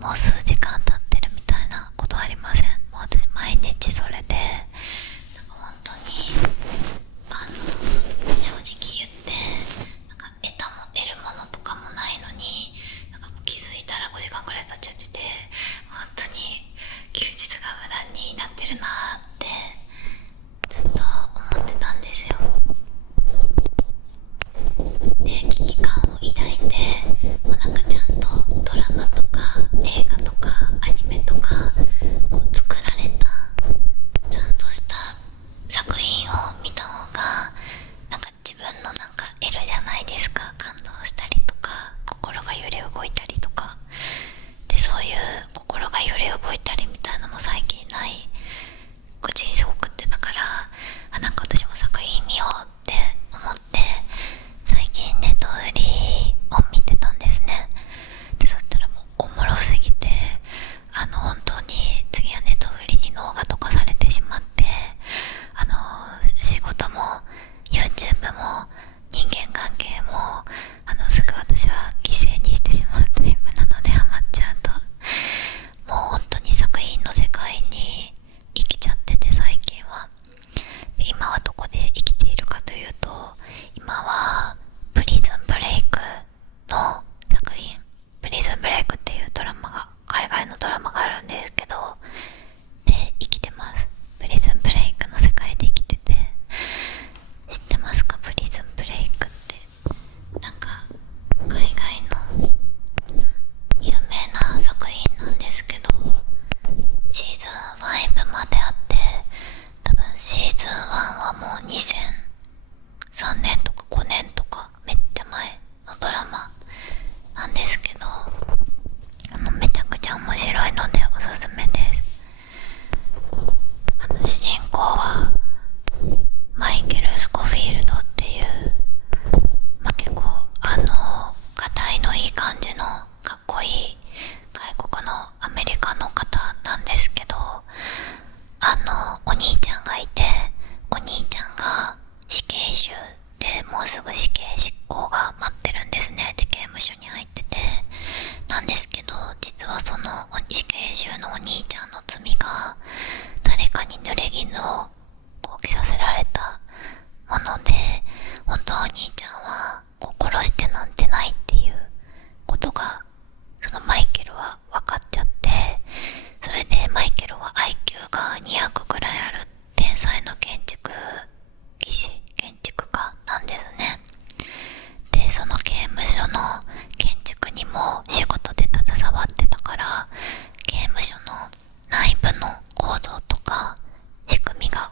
もう数時間経ってるみたいなことありません？もう私毎日それで、なんか本当に正直言って、なんか得るものとかもないのに、なんか気づいたら5時間くらい経っちゃってて、本当に休日が無駄になってるなーってずっと思ってたんですよ。で、危機感を抱いて、もうなんかちゃんとドラマとか映画とかアニメとかこう作られたちゃんとした作品を見た方が、なんか自分のなんか得るじゃないですか。感動したりとか心が揺れ動いたりとかで、そういう心が揺れ動いたりみたいなのも最近ない人生を送ってたから、なんか私も作品見ようって思って、最近ネットフリを見てたんですね。で、そしたらもうおもろすぎて、本当に次はネットフリに脳が溶かされてしまって、仕事も YouTube も人間関係もすぐ私は犠牲にしてしまうタイプなので、ハマっちゃうともう本当に作品の世界に生きちゃってて、最近は。で、今はどこで生きているかというと、今はプリズンブレイクの作品、プリズンブレイクっていうドラマが、海外のドラマがあるんですけど、で生きてます。プリズンブレイクの世界で生きてて、知ってますか？プリズンブレイクって、なんか海外の有名な作品なんですけど、シーズン5まであって、多分シーズン1はもう2003年とか5年とかめっちゃ前のドラマなんですけど、めちゃくちゃ面白いのでおすすめです。主人公はマイケル・スコフィールドっていう、結構がたいのいい感じのかっこいい外国のアメリカの方なんですけど、お兄ちゃんがいて、お兄ちゃんが死刑囚で、もうすぐ死刑執行が待ってるんですね。で、刑務所に入ってて、なんですけど、実はその死刑囚のお兄ちゃんの罪が、誰かに濡れ衣をこう着させられたもので、本当はお兄ちゃんはこう殺してなんてないっていうことが、そのマイケルは分かっちゃって、それでマイケルは IQ が200ぐらいある天才の建築家なんですね。で、その刑務所の建築にも仕事で携わってたから、刑務所の内部の構造とか仕組みが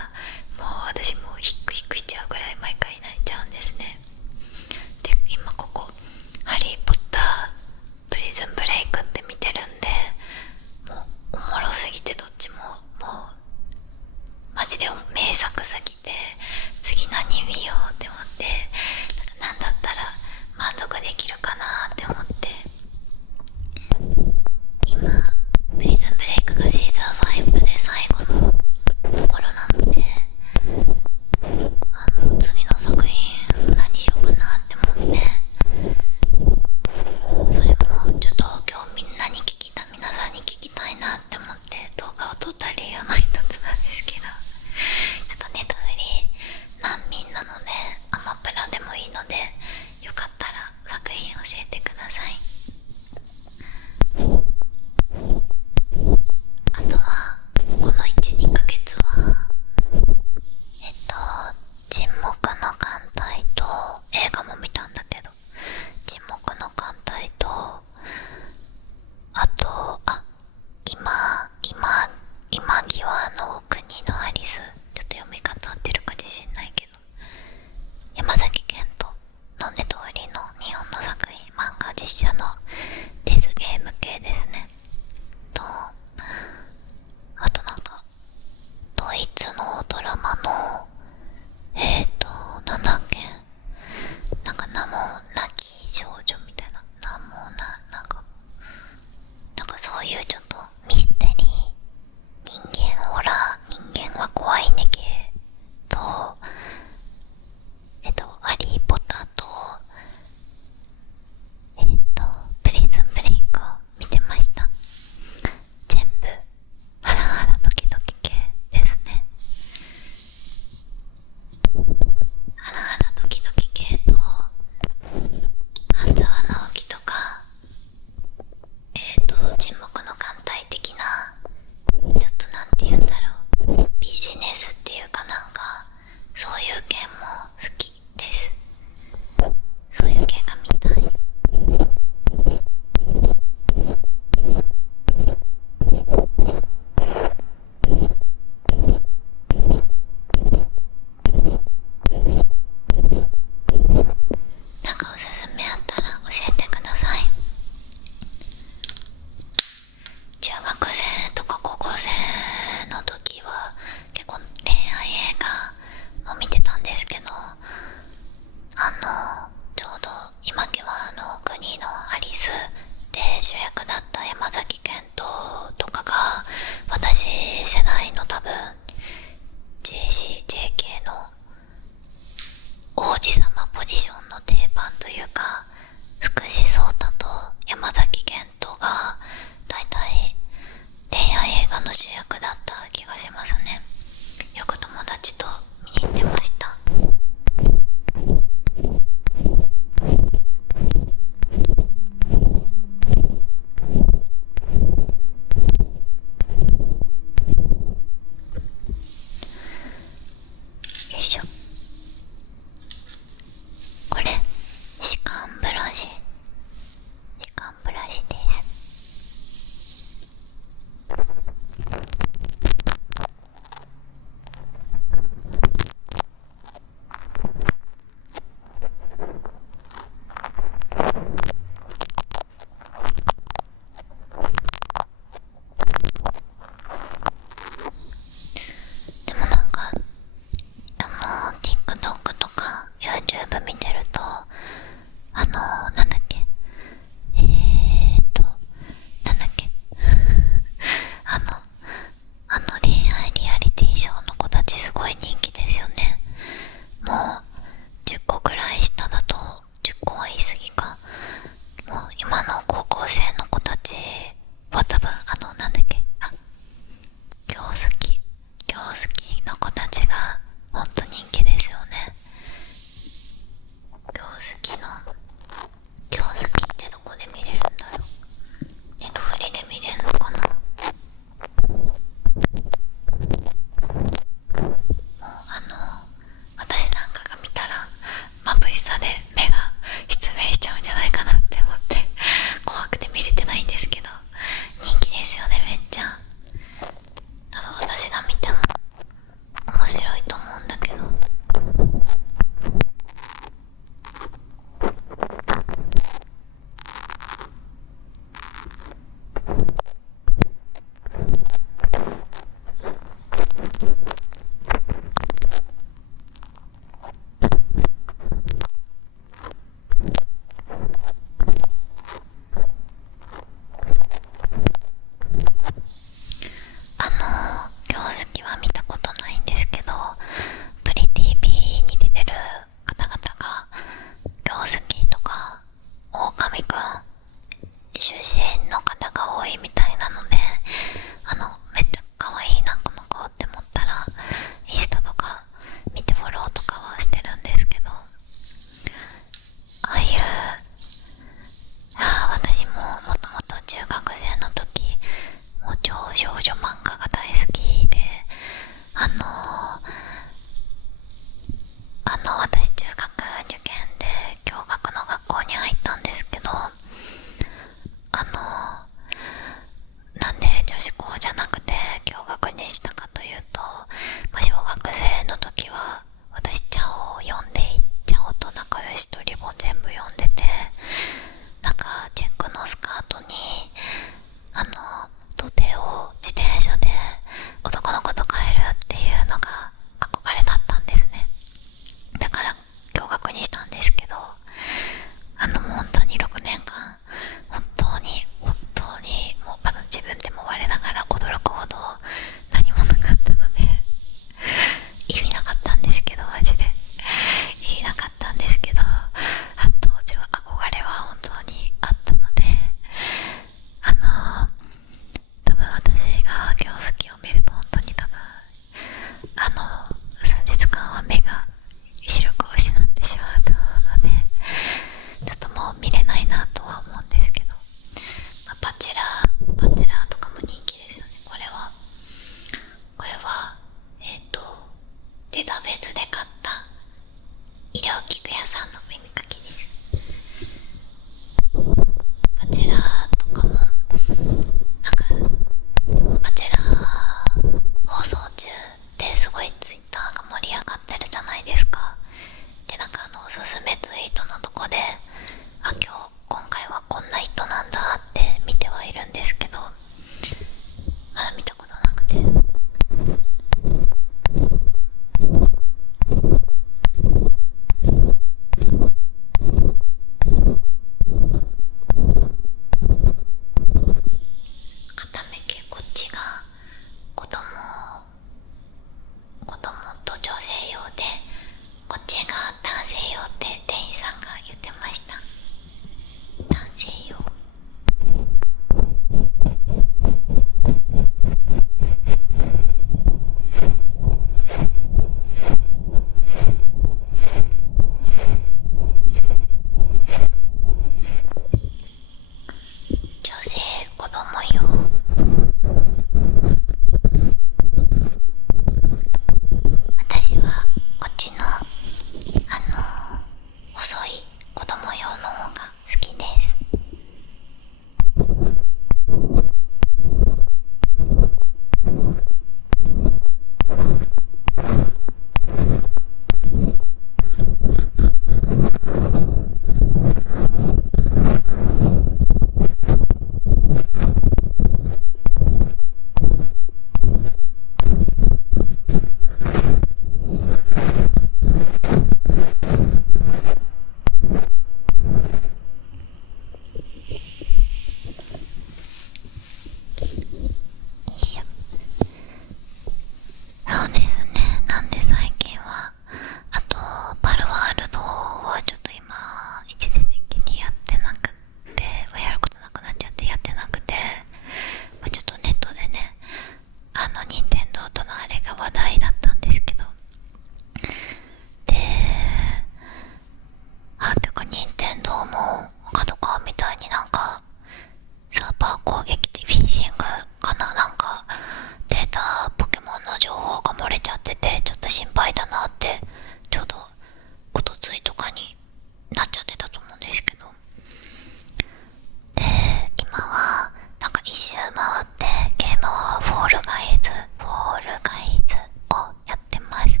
回ってゲームはフォールガイズをやってます。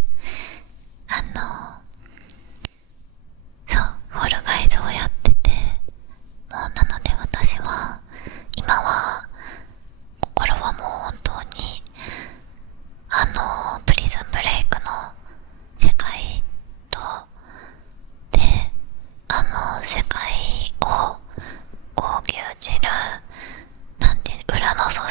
そう、フォールガイズをやってて、もうなので私は今は心はもう本当にプリズンブレイクの世界とで、世界をこう牛耳る、なんて裏の組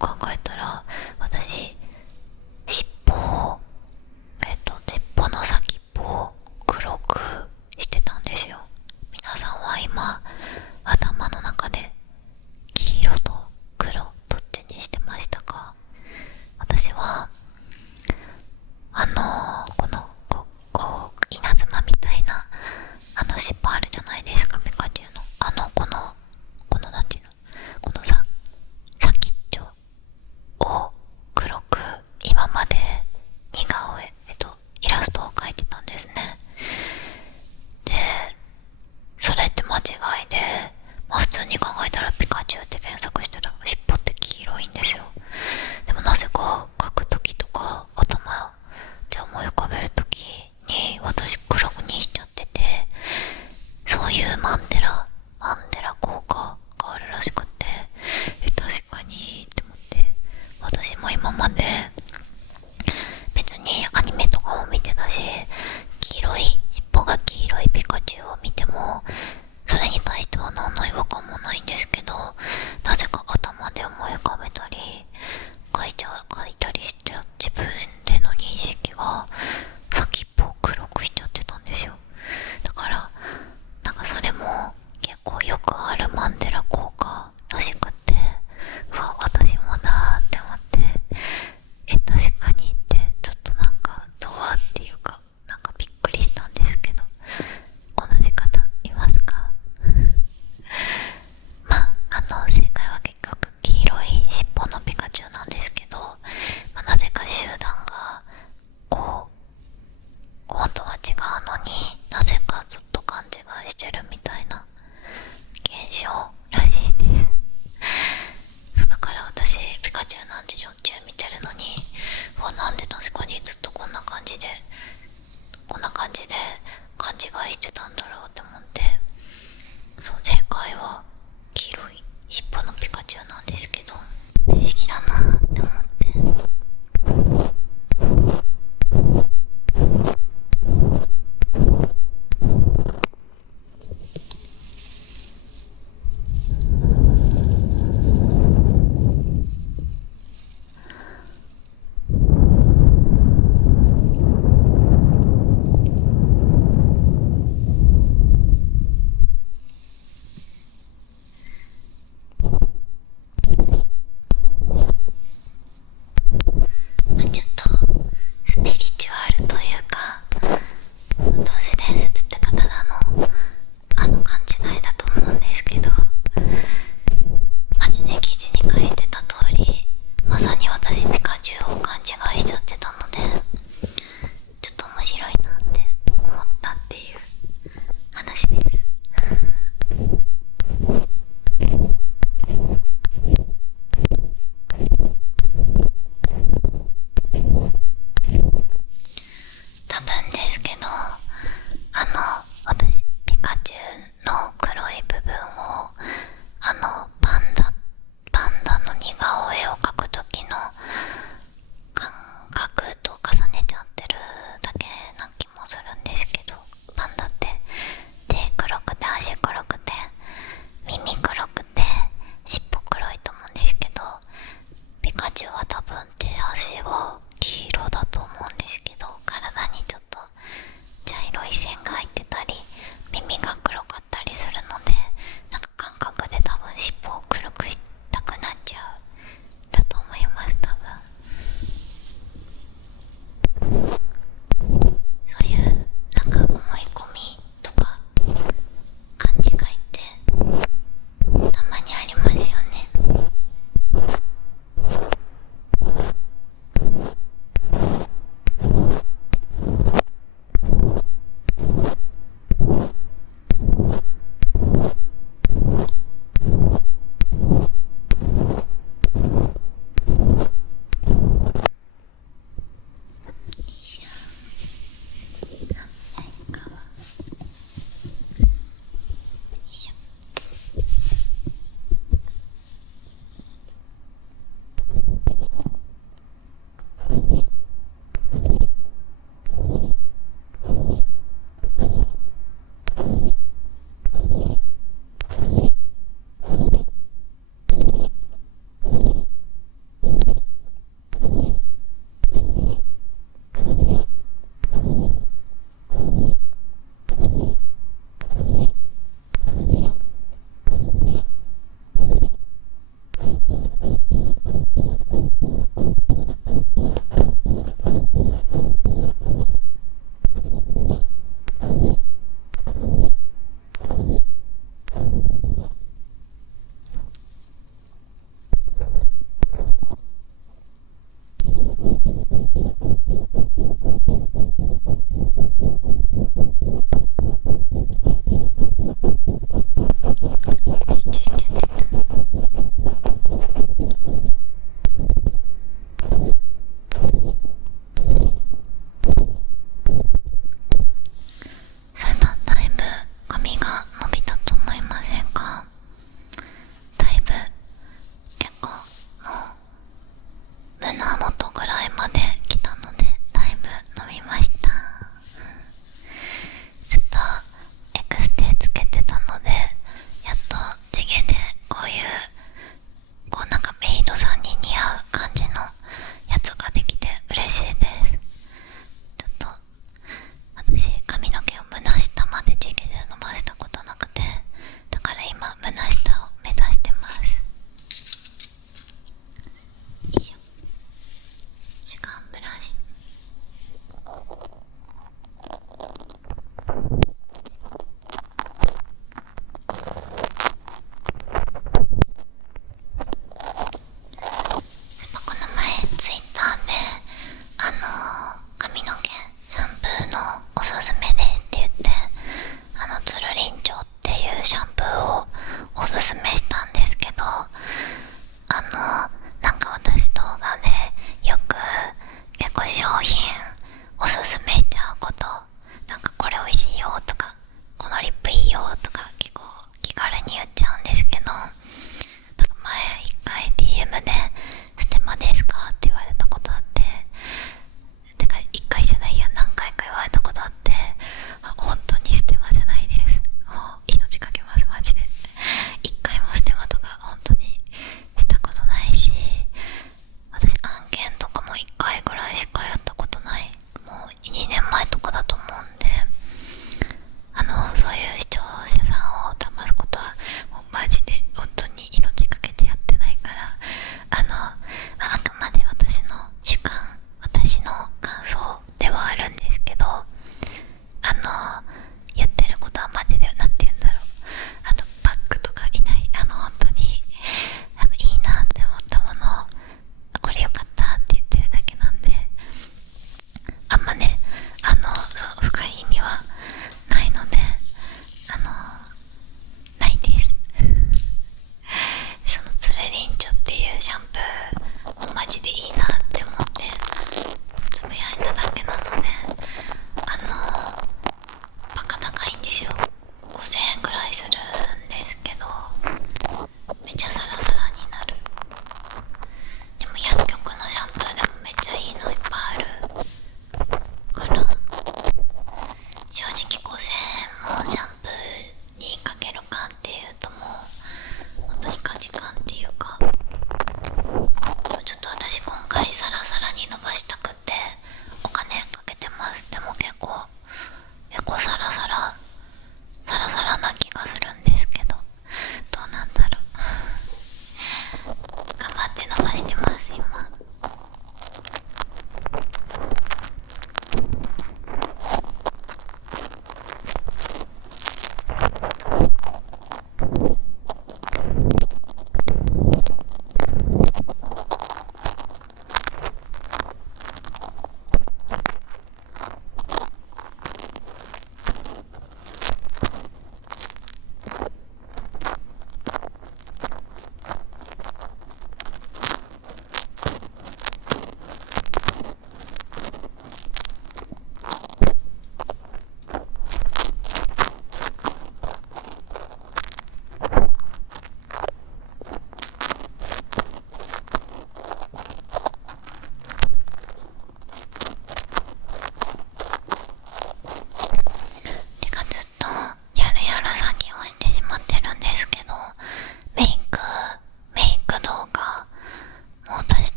く考えたら私尻尾を尻尾の先っぽを黒くしてたんですよ。皆さんは今頭の中で黄色と黒どっちにしてましたか？私は稲妻みたいな尻尾あるじゃないですか、ピカチュウのなんていうの、このさ先っちょを黒く今まで似顔絵イラストを描いてたんですね。でそれって間違いで、普通に考えたらピカチュウって検索したら尻尾って黄色いんですよ。でもなぜか描く時とか頭で思い浮かべる時に私黒にしちゃってて、そういうマンデラ効果があるらしくて、確かにって思って、私も今まで別にアニメとかを見てたし、尻尾が黄色いピカチュウを見てもそれに対しては何の違和感もないんですけど、なぜか頭で思い浮かべたり書いたりして自分での認識が先っぽを黒くしちゃってたんですよ。だからそれも結構よくあるマンデラ効果らしくって、うわ私もだーって思って、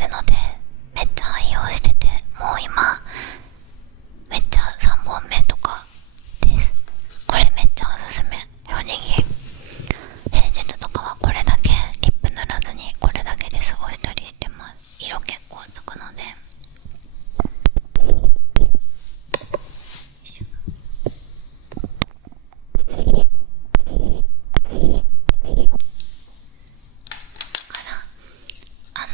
るのでめっちゃ愛用してて、もう今めっちゃ3本目とかです。これめっちゃおすすめ。正直平日とかはこれだけリップ塗らずにこれだけで過ごしたりしてます。色結構つくので。だから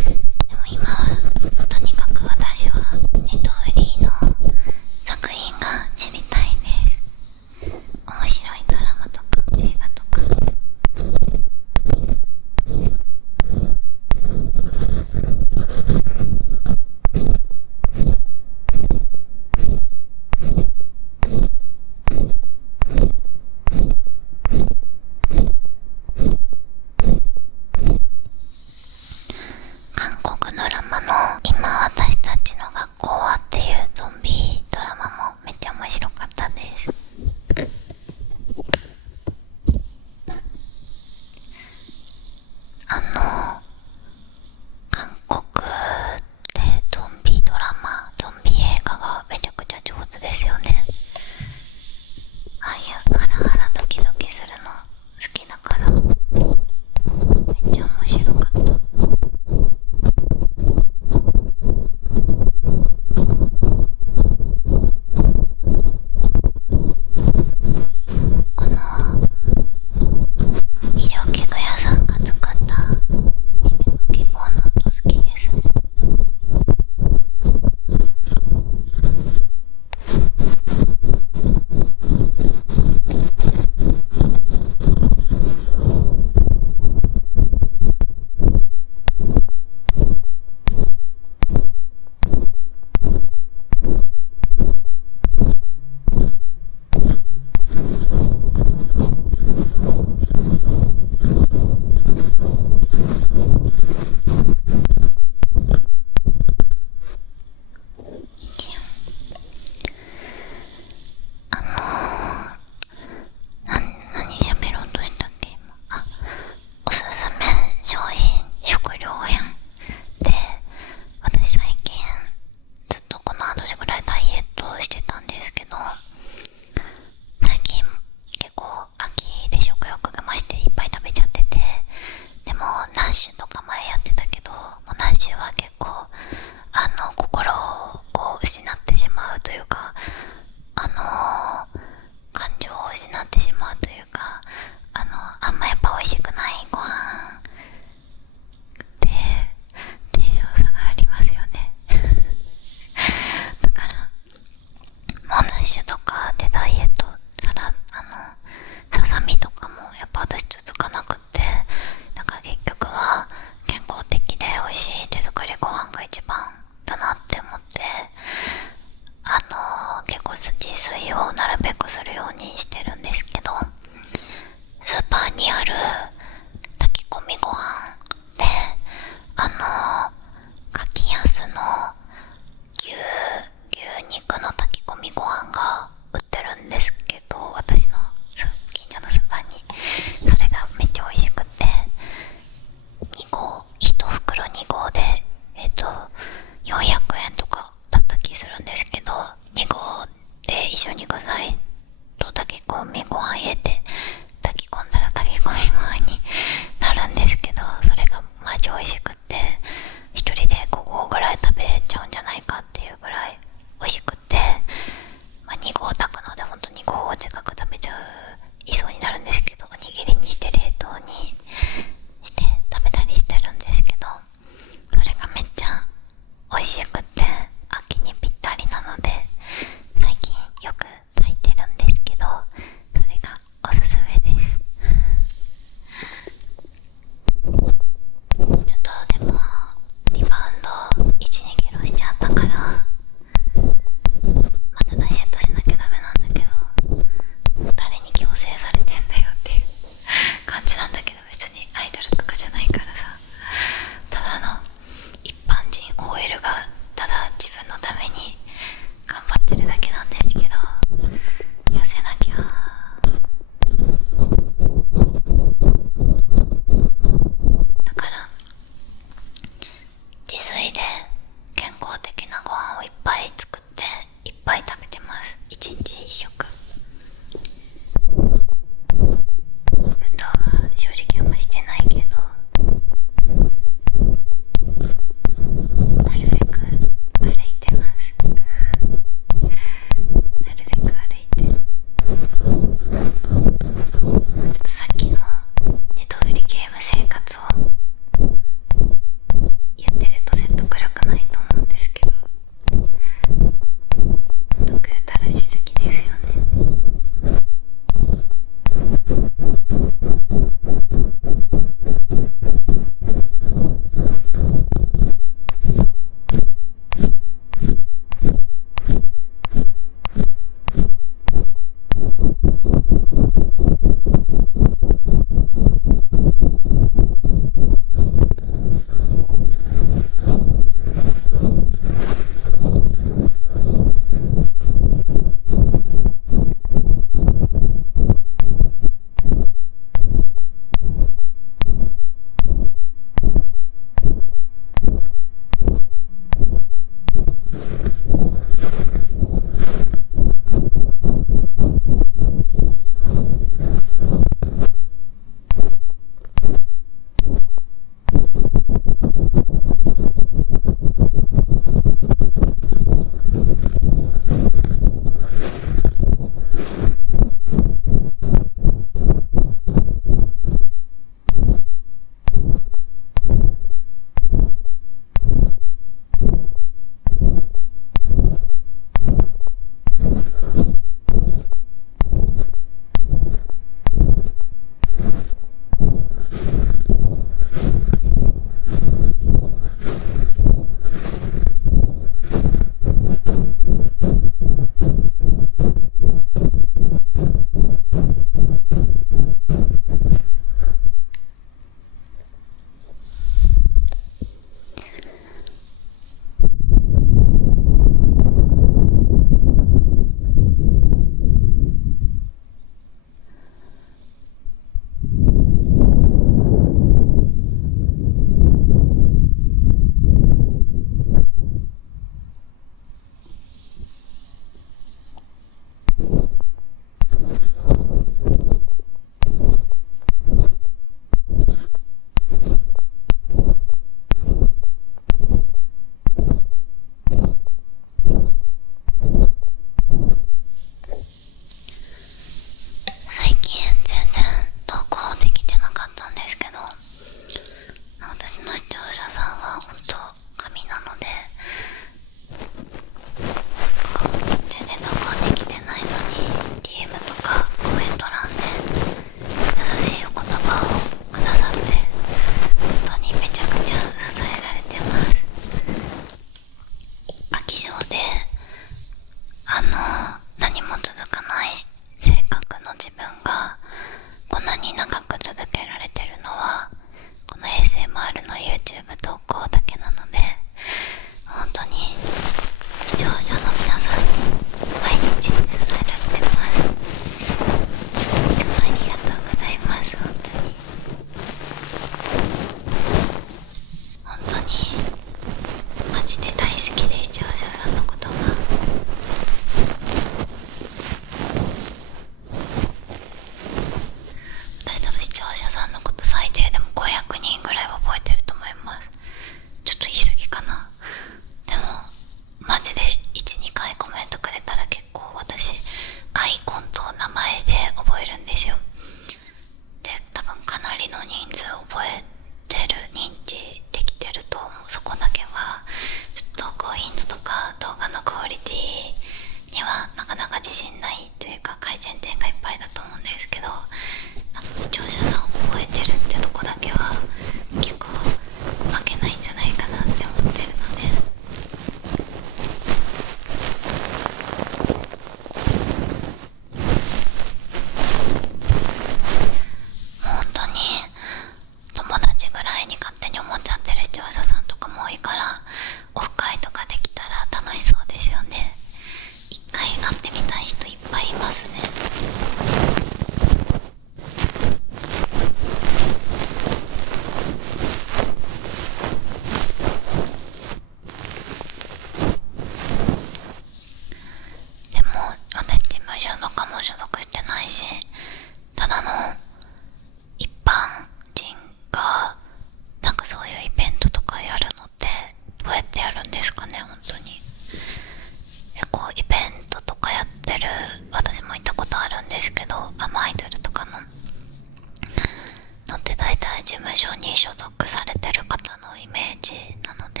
務所に所属されてる方のイメージなので、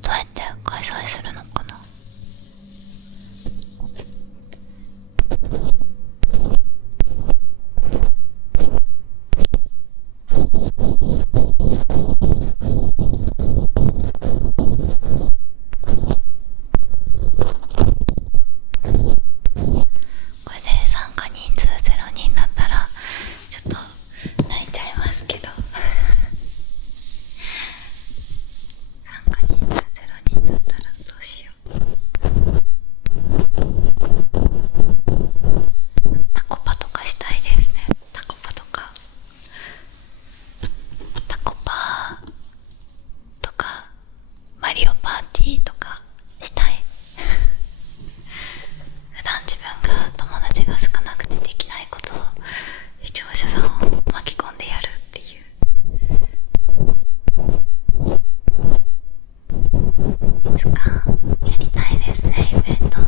どうやって開催するのかな。これで参加人数0人だったらちょっと泣いちゃいますけど参加人数0人だったらどうしよう。タコパとかしたいですね。タコパとかマリオパーティーとかしたい普段自分が友達が少なくてできないことを視聴者さんを巻き込んでやるっていう。いつかやりたいですね、イベント。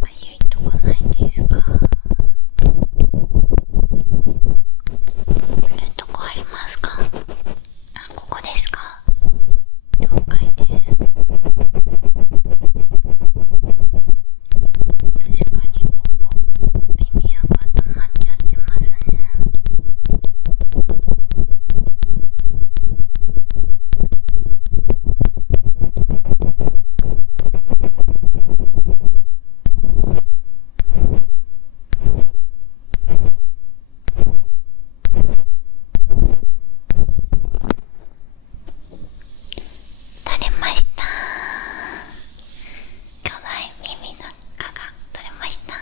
かゆいとこないですか？どこありますか？あ、ここですか？了解です。確かにここ耳が固まっちゃってますね。取れました。巨大耳の蚊が取れました。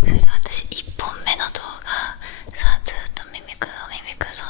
それ私1本目の動画さ、ずっと耳くぞ